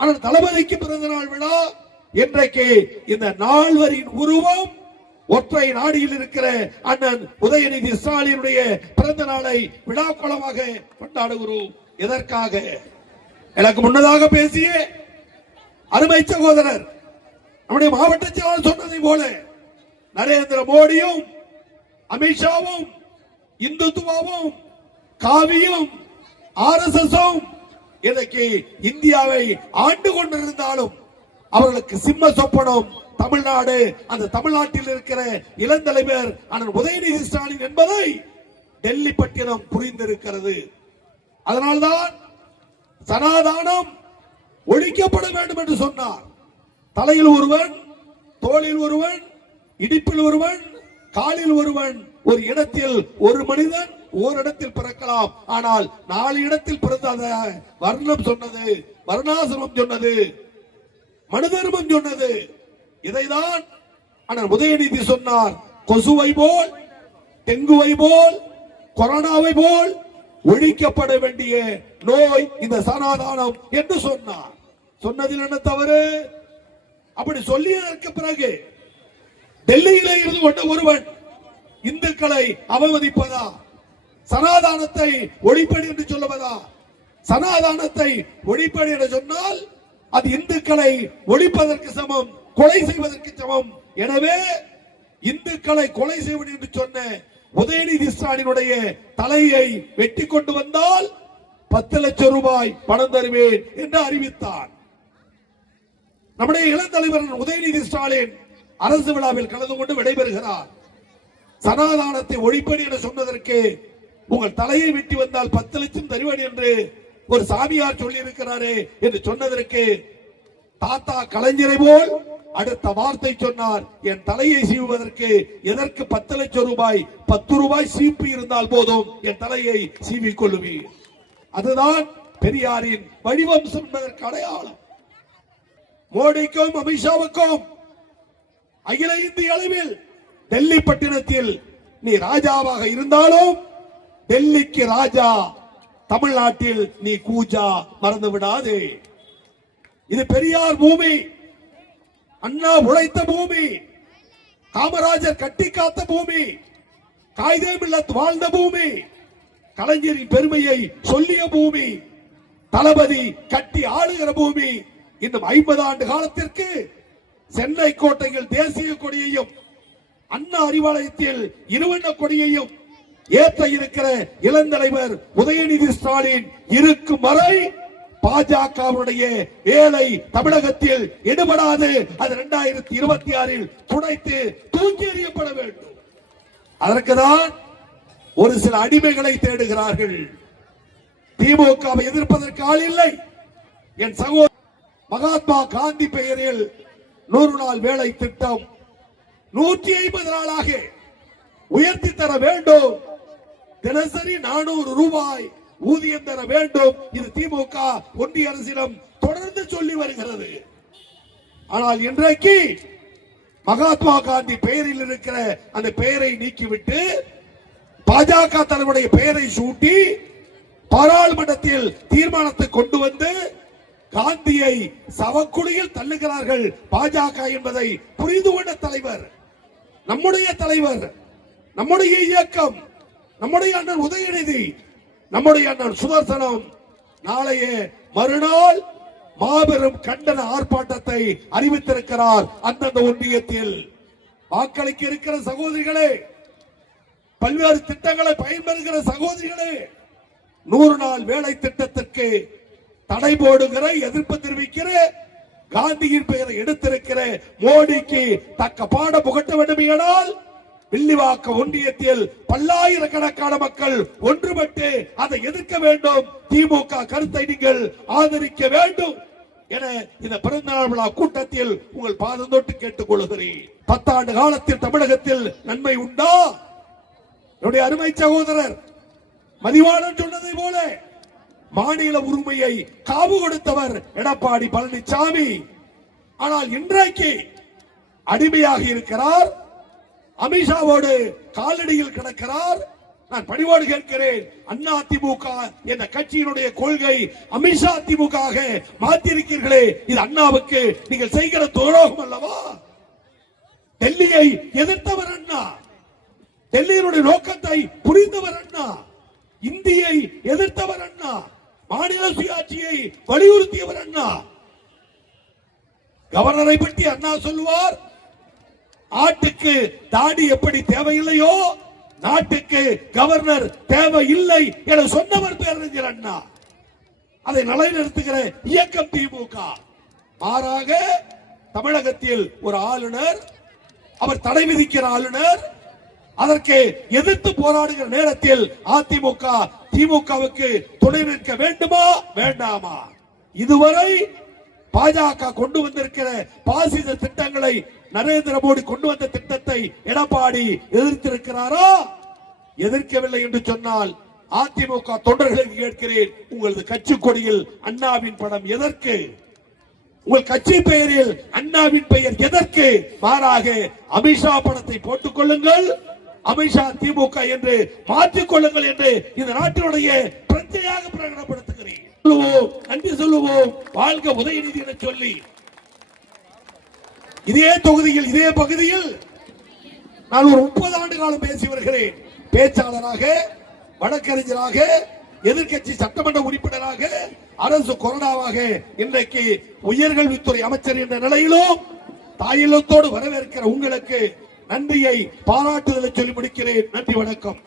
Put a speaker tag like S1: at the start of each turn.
S1: ஆனால் தளபதிக்கு பிறந்த நாள் விழா. இன்றைக்கு இந்த நால்வரின் உருவம் ஒற்றை நாடியில் இருக்கிற அண்ணன் உதயநிதி ஸ்டாலினுடைய பிறந்த நாளை விழாக்கோளமாக கொண்டாடுகிறோம். எதற்காக? எனக்கு முன்னதாக பேசிய அருமை சகோதரர் நம்முடைய மாவட்ட செயலாளர் சொன்னதை போல நரேந்திர மோடியும் அமித்ஷாவும் இந்துத்துவாவும் காவியும் ஆர் எஸ் எஸ் இன்னைக்கு இந்தியாவை ஆண்டு கொண்டிருந்தாலும் அவர்களுக்கு சிம்ம சொப்பனம் தமிழ்நாடு அந்த தமிழ்நாட்டில் இருக்கிற இளந்தலைவர் அண்ணன் உதயநிதி ஸ்டாலின் என்பதை டெல்லி பட்டினம் புரிந்திருக்கிறது. அதனால்தான் சனாதானம் ஒழிக்கப்பட வேண்டும் என்று சொன்னார். தலையில் ஒருவன் தோளில் ஒருவன் இடிப்பில் ஒருவன் காலில் ஒருவன் ஒரு இடத்தில் ஒரு மனிதன் ஓரிடத்தில் பிறக்கலாம். ஆனால் நாலு இடத்தில் பிறந்த வர்ணம் சொன்னது வர்ணாசிரமம் சொன்னது மனுதர்மம் சொன்னது. இதைதான் ஆனால் உதயநிதி சொன்னார். கொசுவை போல் டெங்குவை போல் கொரோனாவை போல் ஒழிக்கப்பட வேண்டிய நோய் இந்த சனாதானம் என்று சொன்னார். சொன்னதில் என்ன தவறு? அப்படி சொல்லியதற்கு பிறகு டெல்லியிலே இருந்து கொண்ட ஒருவன் இந்துக்களை அவமதிப்பதா? சனாதானத்தை ஒழிப்படி என்று சொல்லுவதா? சனாதானத்தை ஒழிப்படி என்று சொன்னால் அது இந்துக்களை ஒழிப்பதற்கு சமம் கொலை செய்வதற்கு சமம். எனவே இந்துக்களை கொலை செய்வது என்று சொன்ன உதயநிதி ஸ்டாலினுடைய தலையை வெட்டி கொண்டு வந்தால் பத்து லட்சம் ரூபாய் பணம் தருவேன் என்று அறிவித்தார். நம்முடைய இளந்தலைவர் உதயநிதி ஸ்டாலின் அரசு விழாவில் கலந்து கொண்டு விடைபெறுகிறார். சனாதானத்தை ஒழிப்பேன் என சொன்னதற்கு உங்கள் தலையை வெட்டி வந்தால் பத்து லட்சம் தருவேன் என்று ஒரு சாமியார் சொல்லி இருக்கிறாரே என்று சொன்னதற்கு தாத்தா கலைஞரை போல் அடுத்த வார்த்தை சொன்னார். என் தலையை சீவுவதற்கு எதற்கு பத்து லட்சம் ரூபாய் பத்து ரூபாய் சீப்பு இருந்தால் போதும் என் தலையை சீவிக் கொள்ளுவீர். அதுதான் பெரியாரின் வடிவம்சம் என்பதற்கு அடையாளம். மோடிக்கும் அமித்ஷாவுக்கும் அகில இந்திய அளவில் டெல்லி பட்டினத்தில் நீ ராஜாவாக இருந்தாலும் டெல்லிக்கு ராஜா தமிழ்நாட்டில் நீ கூஜா மறந்து விடாதே இது பெரியார் பூமி அண்ணா உழைத்த பூமி காமராஜர் கட்டி காத்த பூமி காய்தே மில்லத் வாழ்ந்த பூமி கலைஞரின் பெருமையை சொல்லிய பூமி தளபதி கட்டி ஆளுகிற பூமி இன்னும் ஐம்பது ஆண்டு காலத்திற்கு சென்னை கோட்டையில் தேசிய கொடியையும் அண்ணா அறிவாலயத்தில் இருவண்ண கொடியையும் ஏற்ற இருக்கிற இளந்தலைவர் உதயநிதி ஸ்டாலின் இருக்கும் வரை பாஜகவுடைய வேலை தமிழகத்தில் எடுபடாது. அது இரண்டாயிரத்தி இருபத்தி ஆறில் துடைத்து தூக்கி எறியப்பட வேண்டும். அதற்குதான் ஒரு சில அடிமைகளை தேடுகிறார்கள். திமுகவை எதிர்ப்பதற்கு ஆள் இல்லை. என் சகோதர மகாத்மா காந்தி பெயரில் நூறு நாள் வேலை திட்டம் நூற்றி ஐம்பது நாளாக உயர்த்தி தர வேண்டும். தினசரி நானூறு ரூபாய் ஊதியம் தர வேண்டும். இது திமுக ஒன்றிய அரசிடம் தொடர்ந்து சொல்லி வருகிறது. ஆனால் இன்றைக்கு மகாத்மா காந்தி பெயரில் இருக்கிற அந்த பெயரை நீக்கிவிட்டு பாஜக தலைவருடைய பெயரை சூட்டி பாராளுமன்றத்தில் தீர்மானத்தை கொண்டு வந்து காந்தியை சவக்குழியில் தள்ளுகிறார்கள் பாஜக என்பதை புரிந்து கொண்ட தலைவர் நம்முடைய தலைவர் நம்முடைய இயக்கம் நம்முடைய அண்ணன் உதயநிதி நம்முடைய அண்ணன் சுதர்சனம் நாளைய மறுநாள் மாபெரும் கண்டன ஆர்ப்பாட்டத்தை அறிவித்திருக்கிறார் அந்தந்த ஒன்றியத்தில். வாக்களிக்க இருக்கிற சகோதரிகளே பல்வேறு திட்டங்களை பயன்பெறுகிற சகோதரிகளே நூறு நாள் வேலை திட்டத்திற்கு தடை போடுகிற எதிர்ப்பு தெரிவிக்கிற காந்தியின் பெயரை எடுத்திருக்கிற மோடிக்கு தக்க பாட புகட்ட வேண்டுமையானால் வில்லிவாக்க ஒன்றியத்தில் பல்லாயிரக்கணக்கான மக்கள் ஒன்றுபட்டு அதை எதிர்க்க வேண்டும். திமுக கருத்தை நீங்கள் ஆதரிக்க வேண்டும் என இந்த பிறந்தநாள் விழா கூட்டத்தில் உங்கள் பாதம் தொட்டு கேட்டுக் கொள்கிறேன் பத்தாண்டு காலத்தில் தமிழகத்தில் நன்மை உண்டா? என்னுடைய அருமை சகோதரர் மதிவாணன் சொன்னதை போல மாநில உரிமையை காவு கொடுத்தவர் எடப்பாடி பழனிசாமி ஆனால் இன்றைக்கு அடிமையாக இருக்கிறார். அமித்ஷாவோடு காலடியில் கிடக்கிறார். நான் பணிவோடு கேட்கிறேன் அண்ணா திமுக என்ற கட்சியினுடைய கொள்கை அமித்ஷா திமுக மாத்திருக்கிறீர்களே இது அண்ணாவுக்கு நீங்கள் செய்கிற துரோகம் அல்லவா? டெல்லியை எதிர்த்தவர் அண்ணா. டெல்லியினுடைய நோக்கத்தை புரிந்தவர் அண்ணா. இந்தியை எதிர்த்தவர் அண்ணா. மாநில சுயாட்சியை வலியுறுத்தியவர் அண்ணா. கவர்னரை பற்றி அண்ணா சொல்லுவார் ஆட்டுக்கு தாடி எப்படி தேவையில்லையோ நாட்டுக்கு கவர்னர் தேவையில்லை என சொன்னவர் பேரறிஞர் அண்ணா. அதை நிலைநிறுத்துகிற இயக்கம் திமுக. மாறாக தமிழகத்தில் ஒரு ஆளுநர் அவர் தடை விதிக்கிற ஆளுநர் அதற்கு எதிர்த்து போராடுகிற நேரத்தில் அதிமுக திமுகவுக்கு துணை நிற்க வேண்டுமா வேண்டாமா? இதுவரை பாஜக கொண்டு வந்திருக்கிற பாசிச திட்டங்களை நரேந்திர மோடி கொண்டு வந்த திட்டத்தை எடப்பாடி எதிர்த்திருக்கிறாரா? எதிர்க்கவில்லை என்று சொன்னால் அதிமுக தொண்டர்களுக்கு கேட்கிறேன் உங்களது கட்சி கொடியில் அண்ணாவின் படம் எதற்கு? உங்கள் கட்சி பெயரில் அண்ணாவின் பெயர் எதற்கு? மாறாக அமித்ஷா படத்தை போட்டுக் கொள்ளுங்கள். அமித்ஷா திமுக என்று மாற்றிக் கொள்ளுங்கள் என்று இந்த நாட்டினுடைய பிரச்சனையாக பிரகடனப்படுத்துகிறேன். சொல்லுவோம் நன்றி சொல்லுவோம். வாழ்க உதயநிதி என சொல்லி இதே தொகுதியில் இதே பகுதியில் நான் ஒரு முப்பது ஆண்டு காலம் பேசி வருகிறேன். பேச்சாளராக வழக்கறிஞராக எதிர்க்கட்சி சட்டமன்ற உறுப்பினராக அரசு கொரோனாவாக இன்றைக்கு உயர்கல்வித்துறை அமைச்சர் என்ற நிலையிலும் தாயிலத்தோடு வரவேற்கிற உங்களுக்கு நன்றியை பாராட்டுதலை சொல்லி முடிக்கிறேன். நன்றி வணக்கம்.